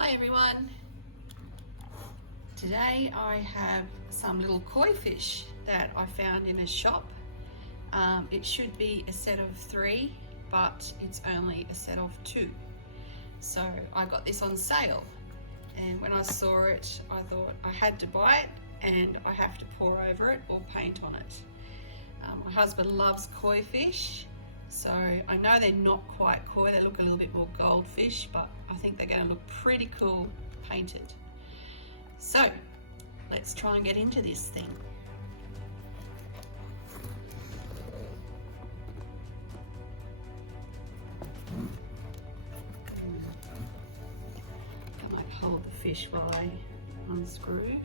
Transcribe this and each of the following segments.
Hi everyone. Today I have some little koi fish that I found in a shop. It should be a set of 3, but it's only a set of 2. So I got this on sale, and when I saw it I thought I had to buy it and I have to pour over it or paint on it. My husband loves koi fish, so I know they're not quite koi, they look a little bit more goldfish, but I think they're going to look pretty cool painted. So let's try and get into this thing. I might hold the fish while I unscrew.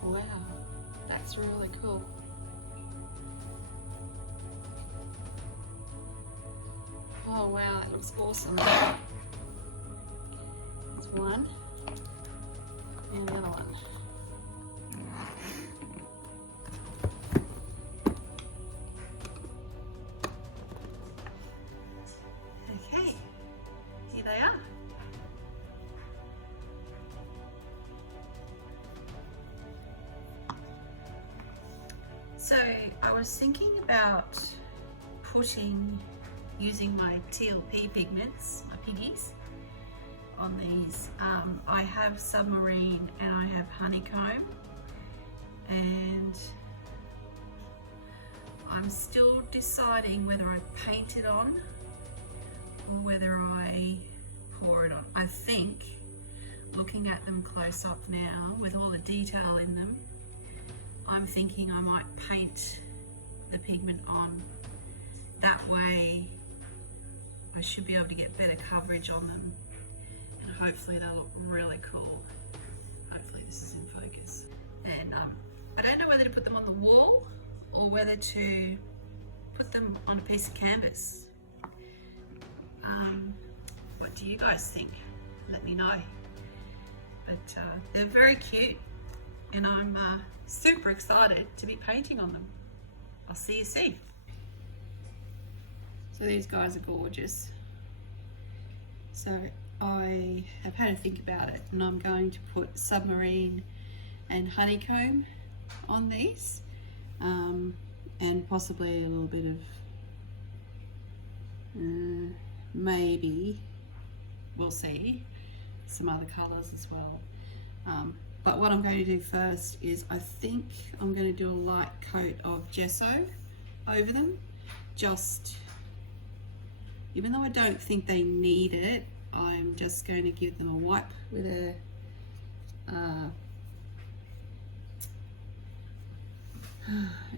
Wow, that's really cool. Oh wow, that looks awesome. There's one and the other one. Okay, here they are. So I was thinking about using my TLP pigments, my piggies, on these. I have Submarine and I have Honeycomb, and I'm still deciding whether I paint it on or whether I pour it on. I think, looking at them close up now with all the detail in them, I'm thinking I might paint the pigment on. That way I should be able to get better coverage on them, and hopefully they'll look really cool. Hopefully this is in focus. And I don't know whether to put them on the wall or whether to put them on a piece of canvas. What do you guys think? Let me know. But they're very cute, and I'm super excited to be painting on them. I'll see you soon. So these guys are gorgeous. So I have had to think about it, and I'm going to put Submarine and Honeycomb on these, and possibly a little bit of maybe, we'll see, some other colours as well. But what I'm going to do first is I think I'm going to do a light coat of gesso over them. Just, even though I don't think they need it, I'm just going to give them a wipe with a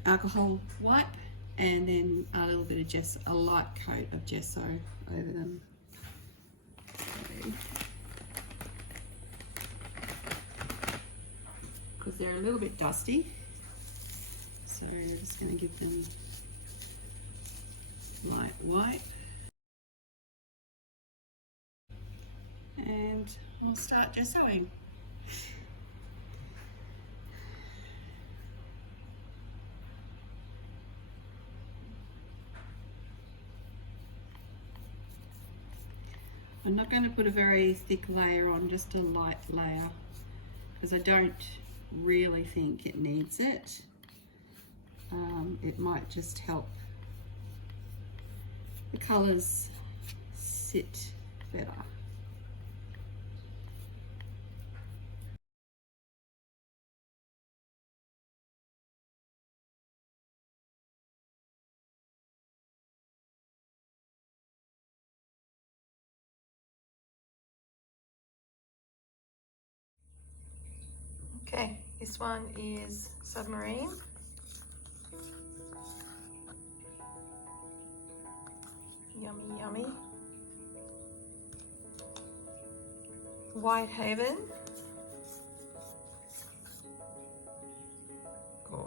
alcohol wipe, and then a little bit of gesso, a light coat of gesso over them. Because they're a little bit dusty, so I'm just going to give them light wipe, and we'll start gessoing. I'm not going to put a very thick layer on, just a light layer, because I don't really think it needs it. It might just help the colours sit better. Okay, this one is Submarine. Yummy, yummy. Whitehaven.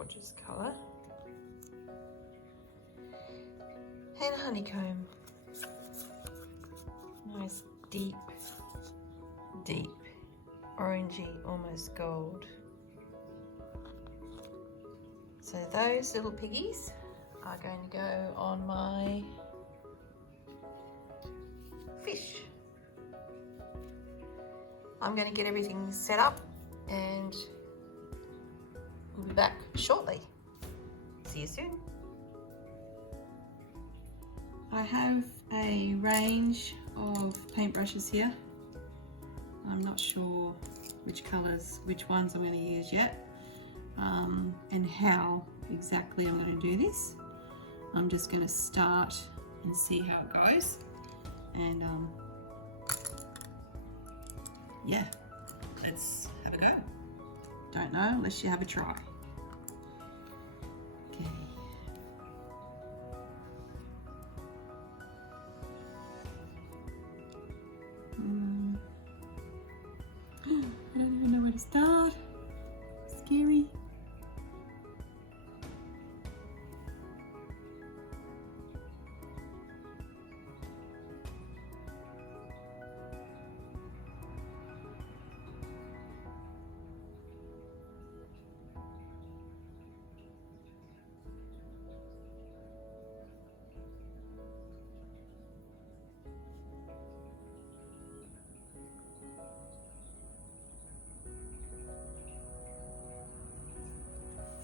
gorgeous colour. And Honeycomb. Nice deep, deep orangey, almost gold. So those little piggies are going to go on my fish. I'm going to get everything set up and we'll be back shortly. See you soon. I have a range of paintbrushes here. I'm not sure which colours, which ones I'm going to use yet, and how exactly I'm going to do this. I'm just going to start and see how it goes, and yeah, let's have a go. Don't know unless you have a try. Okay. I don't even know where to start. Scary.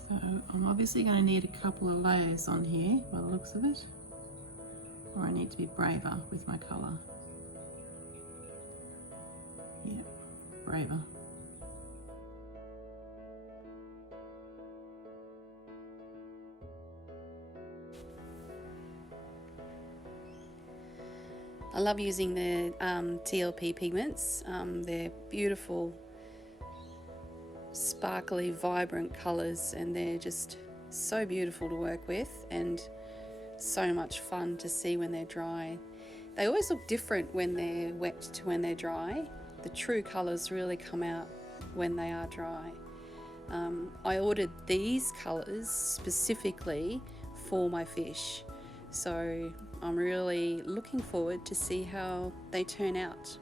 So I'm obviously going to need a couple of layers on here by the looks of it, or I need to be braver with my colour. Yeah, braver. I love using the TLP pigments. They're beautiful, sparkly, vibrant colours, and they're just so beautiful to work with and so much fun to see when they're dry. They always look different when they're wet to when they're dry. The true colours really come out when they are dry. I ordered these colours specifically for my fish, so I'm really looking forward to see how they turn out.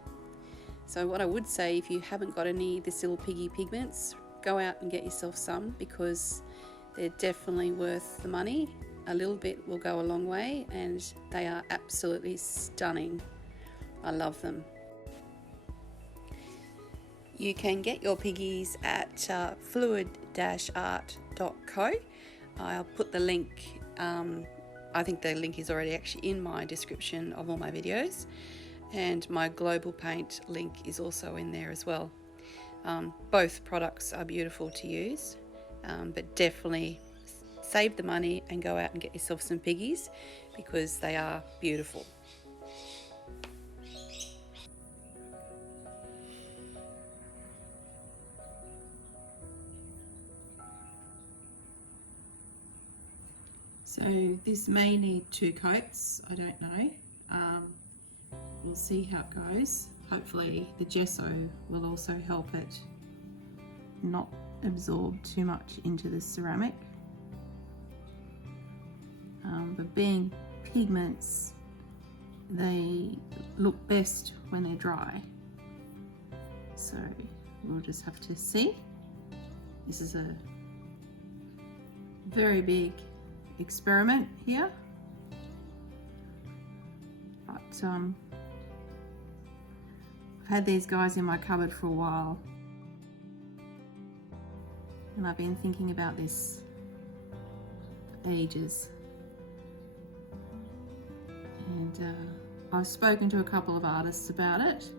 So what I would say, if you haven't got any This Little Piggy pigments, go out and get yourself some, because they're definitely worth the money. A little bit will go a long way, and they are absolutely stunning. I love them. You can get your piggies at fluid-art.co. I'll put the link, I think the link is already actually in my description of all my videos, and my global paint link is also in there as well. Both products are beautiful to use, but definitely save the money and go out and get yourself some piggies, because they are beautiful. So this may need 2 coats, I don't know. We'll see how it goes. Hopefully the gesso will also help it not absorb too much into the ceramic. But being pigments, they look best when they're dry. So we'll just have to see. This is a very big experiment here, but I've had these guys in my cupboard for a while, and I've been thinking about this for ages, and I've spoken to a couple of artists about it,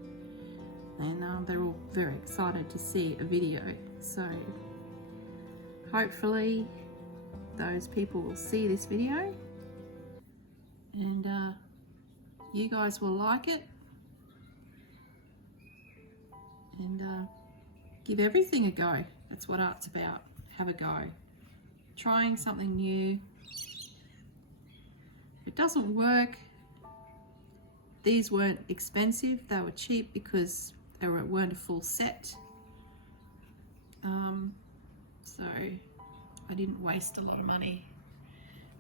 and they're all very excited to see a video. So hopefully those people will see this video, and you guys will like it, and give everything a go. That's what art's about. Have a go. Trying something new. If it doesn't work, these weren't expensive. They were cheap because they weren't a full set. So I didn't waste a lot of money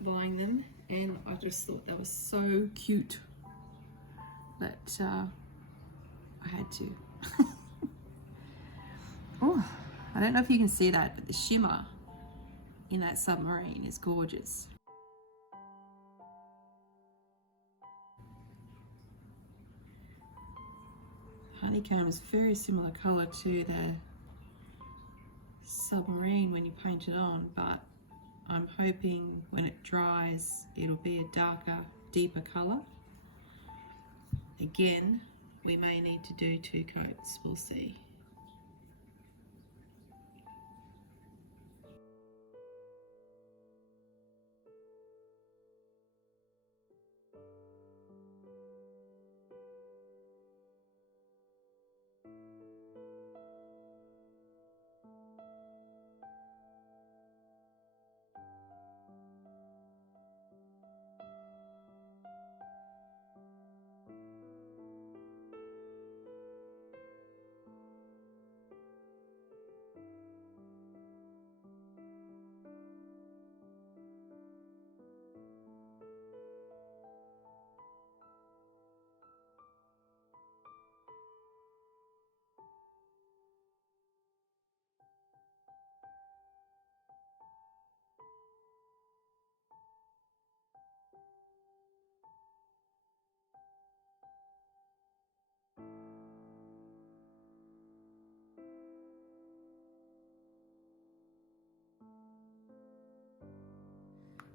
buying them, and I just thought they were so cute that I had to. Oh, I don't know if you can see that, but the shimmer in that Submarine is gorgeous. Honeycomb is very similar colour to the Submarine when you paint it on, but I'm hoping when it dries it'll be a darker, deeper colour. Again, we may need to do 2 coats, we'll see.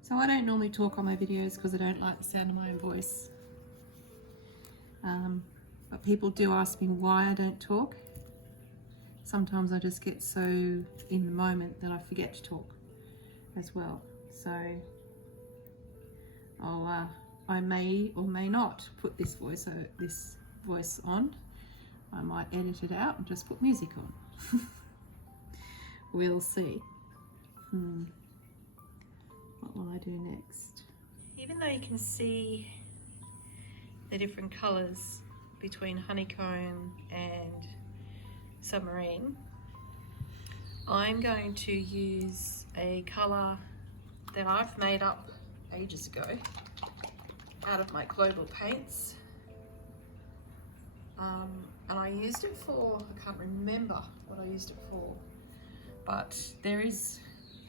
So I don't normally talk on my videos because I don't like the sound of my own voice. But people do ask me why I don't talk. Sometimes I just get so in the moment that I forget to talk as well. So I may or may not put this voice on. I might edit it out and just put music on. We'll see. What will I do next? Even though you can see the different colours between Honeycomb and Submarine, I'm going to use a colour that I've made up ages ago out of my global paints, and I used it for, I can't remember what I used it for, but there is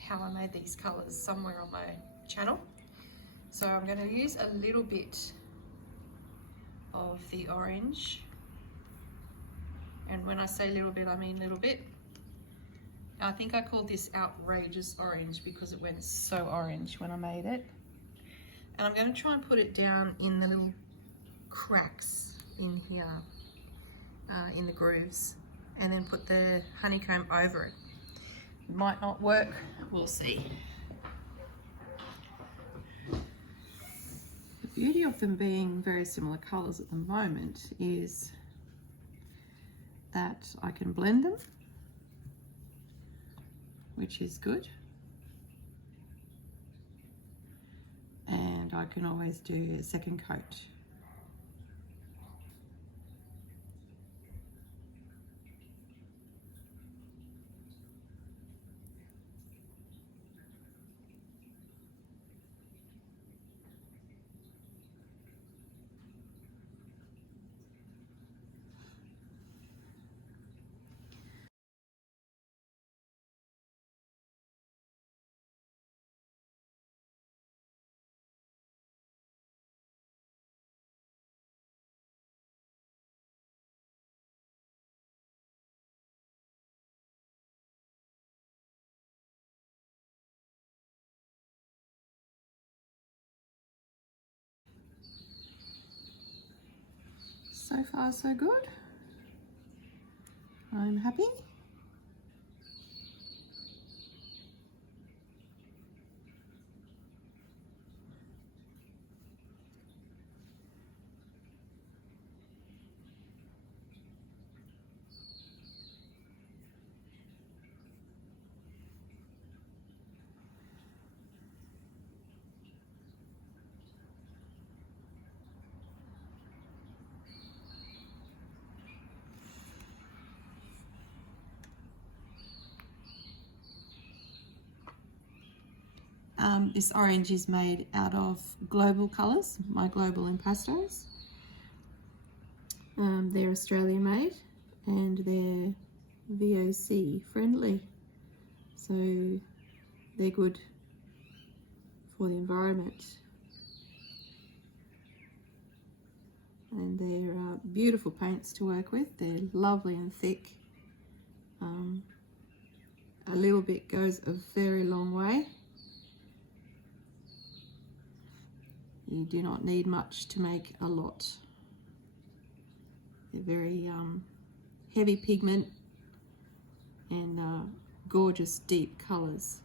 how I made these colours somewhere on my channel. So I'm going to use a little bit of the orange, and when I say little bit I mean little bit. I think I called this outrageous orange because it went so orange when I made it, and I'm going to try and put it down in the little cracks in here, in the grooves, and then put the honeycomb over it. Might not work, we'll see. The beauty of them being very similar colours at the moment is that I can blend them, which is good, and I can always do a second coat. So far so good. I'm happy. This orange is made out of global colours, my global impastos. They're Australian made and they're VOC friendly, so they're good for the environment. And they're beautiful paints to work with. They're lovely and thick. A little bit goes a very long way. You do not need much to make a lot. They're very heavy pigment and gorgeous deep colours.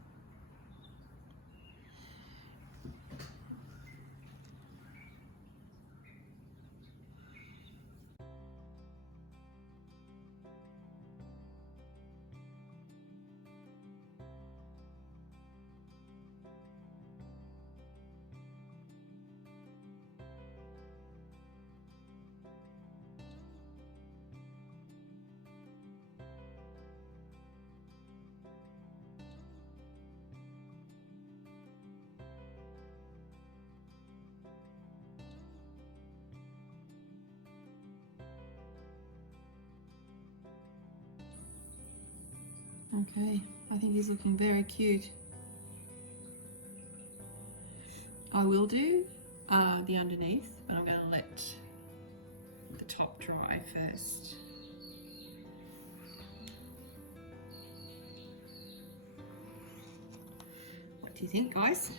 Okay, I think he's looking very cute. I will do the underneath, but I'm going to let the top dry first. What do you think, guys?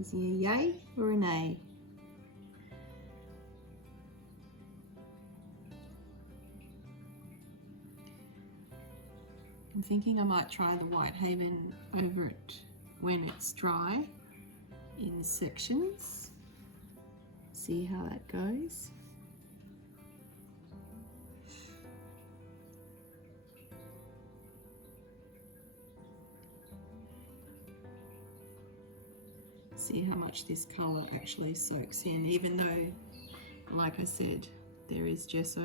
Is he a yay or a nay? I'm thinking I might try the Whitehaven over it when it's dry in sections. See how that goes. See how much this colour actually soaks in, even though, like I said, there is gesso.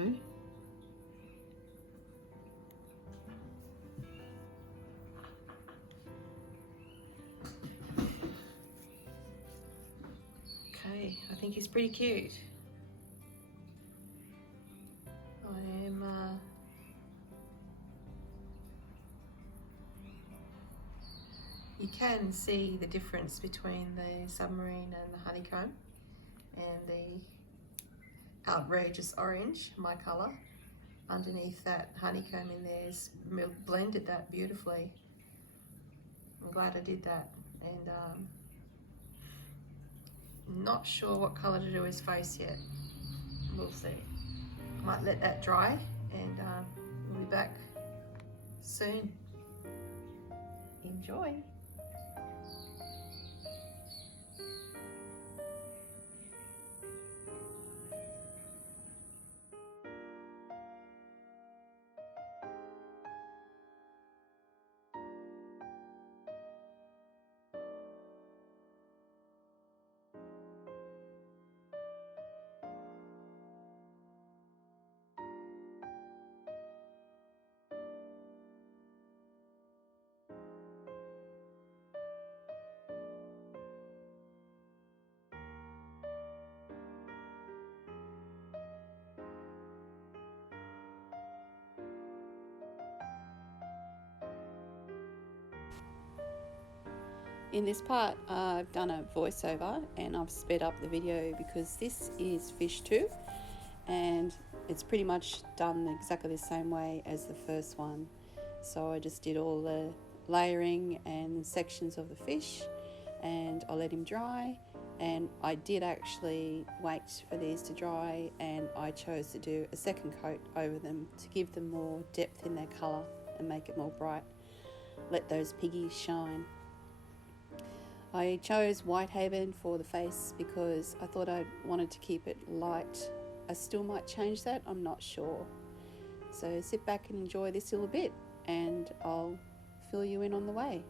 Okay, I think he's pretty cute. You can see the difference between the Submarine and the Honeycomb, and the outrageous orange, my colour, underneath that Honeycomb in there's blended that beautifully. I'm glad I did that, and not sure what colour to do his face yet. We'll see. Might let that dry, and we'll be back soon. Enjoy. In this part, I've done a voiceover and I've sped up the video because this is fish 2 and it's pretty much done exactly the same way as the first one. So I just did all the layering and sections of the fish and I let him dry, and I did actually wait for these to dry and I chose to do a second coat over them to give them more depth in their colour and make it more bright. Let those piggies shine. I chose Whitehaven for the face because I thought I wanted to keep it light. I still might change that, I'm not sure. So sit back and enjoy this little bit and I'll fill you in on the way.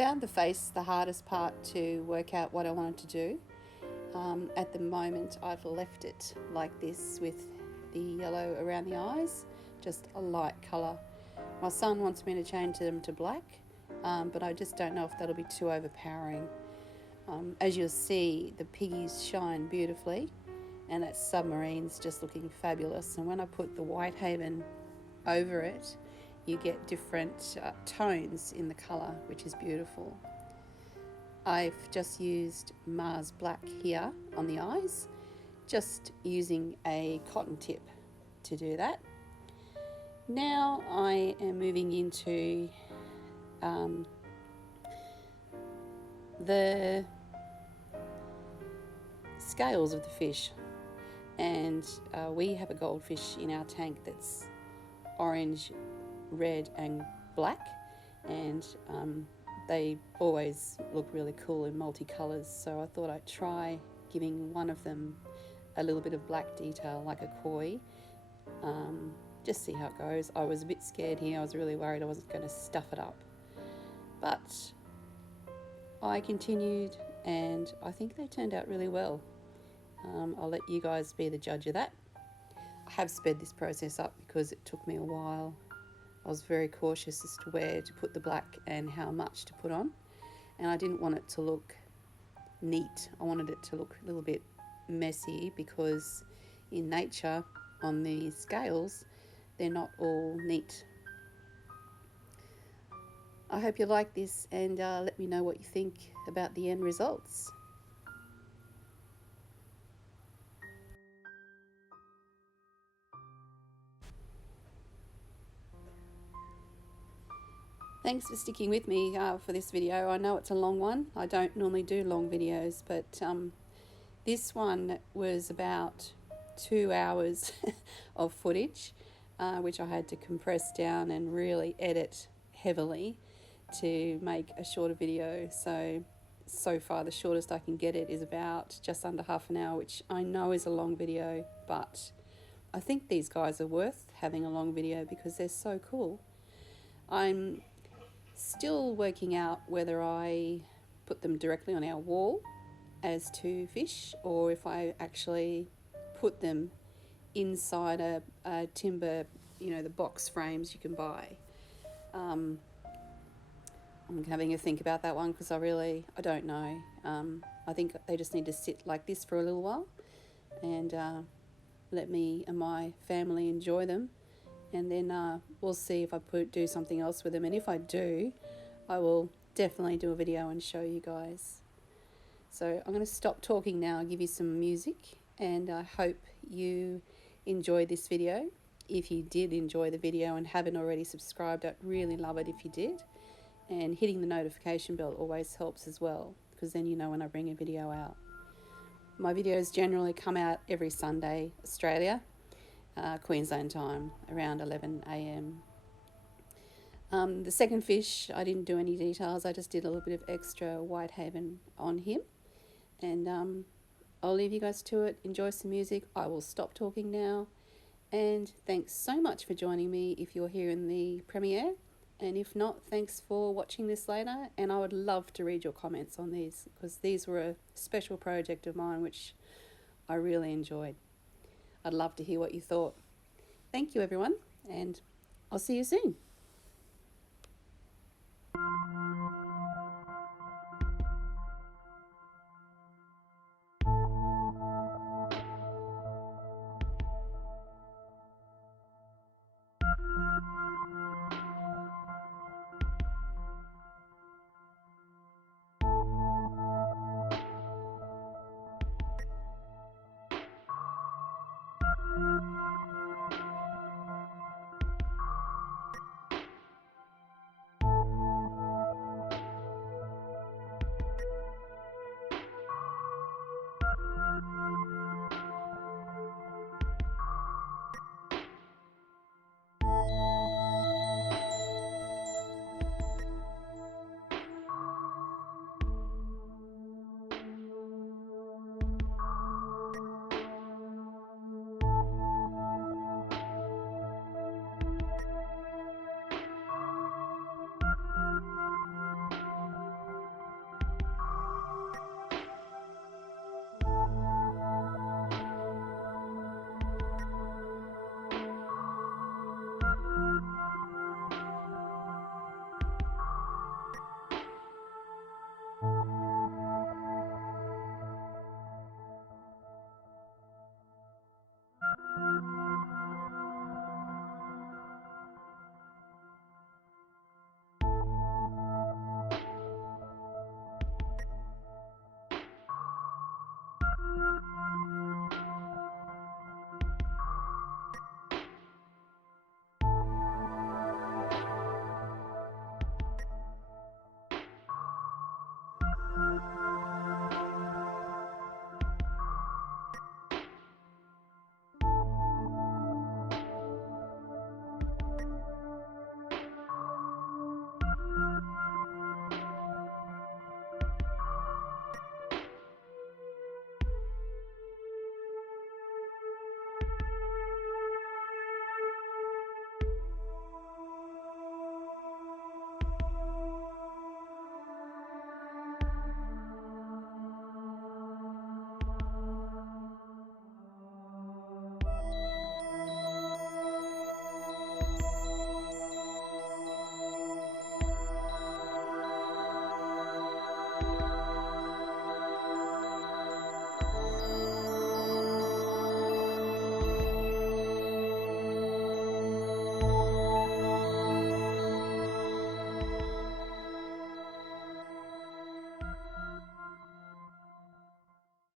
found the face the hardest part to work out what I wanted to do. At the moment I've left it like this with the yellow around the eyes, just a light colour. My son wants me to change them to black, but I just don't know if that'll be too overpowering. As you'll see, the piggies shine beautifully, and that Submarine's just looking fabulous. And when I put the Whitehaven over it, you get different tones in the colour, which is beautiful. I've just used Mars Black here on the eyes, just using a cotton tip to do that. Now I am moving into the scales of the fish, and we have a goldfish in our tank that's orange, red and black, and they always look really cool in multicolours, so I thought I'd try giving one of them a little bit of black detail like a koi. Just see how it goes. I was a bit scared here. I was really worried I wasn't going to stuff it up, but I continued and I think they turned out really well. I'll let you guys be the judge of that. I have sped this process up because it took me a while. I was very cautious as to where to put the black and how much to put on, and I didn't want it to look neat. I wanted it to look a little bit messy because in nature on the scales they're not all neat. I hope you like this, and let me know what you think about the end results. Thanks for sticking with me for this video. I know it's a long one. I don't normally do long videos, but this one was about 2 hours of footage, which I had to compress down and really edit heavily to make a shorter video. So far the shortest I can get it is about just under half an hour, which I know is a long video, but I think these guys are worth having a long video because they're so cool. I'm still working out whether I put them directly on our wall as two fish, or if I actually put them inside a timber, you know, the box frames you can buy. I'm having a think about that one because I don't know. I think they just need to sit like this for a little while and let me and my family enjoy them. And then we'll see if I do something else with them. And if I do, I will definitely do a video and show you guys. So I'm going to stop talking now and give you some music. And I hope you enjoyed this video. If you did enjoy the video and haven't already subscribed, I'd really love it if you did. And hitting the notification bell always helps as well, because then you know when I bring a video out. My videos generally come out every Sunday, Australia. Queensland time, around 11 a.m. The second fish, I didn't do any details. I just did a little bit of extra Whitehaven on him. And I'll leave you guys to it. Enjoy some music. I will stop talking now. And thanks so much for joining me if you're here in the premiere. And if not, thanks for watching this later. And I would love to read your comments on these, because these were a special project of mine which I really enjoyed. I'd love to hear what you thought. Thank you everyone, and I'll see you soon.